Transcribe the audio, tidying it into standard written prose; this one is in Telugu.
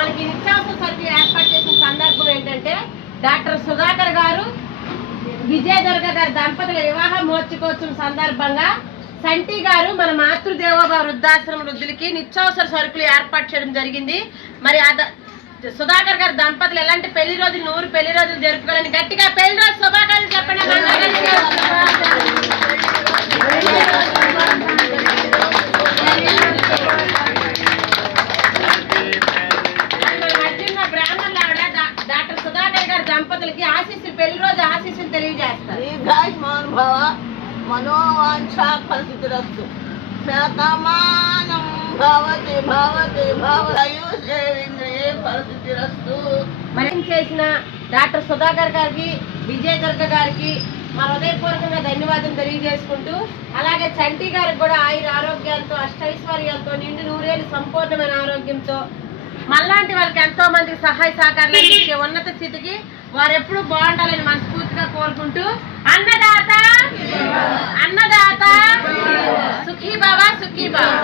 మనకి నిత్యావసర సరుకులు ఏర్పాటు చేసిన సందర్భం ఏంటంటే డాక్టర్ సుధాకర్ గారు విజయదుర్గ గారి దంపతుల వివాహ మహోత్సవం సందర్భంగా సంటి గారు మన మాతృదేవోభవ వృద్ధాశ్రమ వృద్ధులకి నిత్యావసర సరుకులు ఏర్పాటు చేయడం జరిగింది. మరి సుధాకర్ గారి దంపతులు ఎలాంటి పెళ్లి రోజులు 100 పెళ్లి రోజులు జరుపుకోవాలని గట్టిగా పెళ్లి రోజు శుభాకాంక్షలు చెప్పండి. డాక్టర్ సుధాకర్ గారి దంపతులకి ఆశీస్సులు పెళ్లి రోజు ఆశీస్సులు తెలియజేస్తారు. మనోవాంఛా ఫలితరస్తు శతమానం భవతి భవతి భవతయుషేంద్రియే ఫలితరస్తు. మరి చేసిన డాక్టర్ సుధాకర్ గారికి విజయదుర్గ గారికి మా హృదయపూర్వకంగా ధన్యవాదాలు తెలియజేసుకుంటూ, అలాగే చంటి గారికి కూడా ఆయుర ఆరోగ్యాలతో అష్టైశ్వర్యాలతో నిండు నూరేళ్ళు సంపూర్ణమైన ఆరోగ్యంతో మళ్ళాంటి వాళ్ళకి ఎంతో మందికి సహాయ సహకారాలు అందించే ఉన్నత స్థితికి వారు ఎప్పుడు బాగుండాలని మనస్ఫూర్తిగా కోరుకుంటూ అన్నదాత సుఖీ భవ సుఖీ భవ.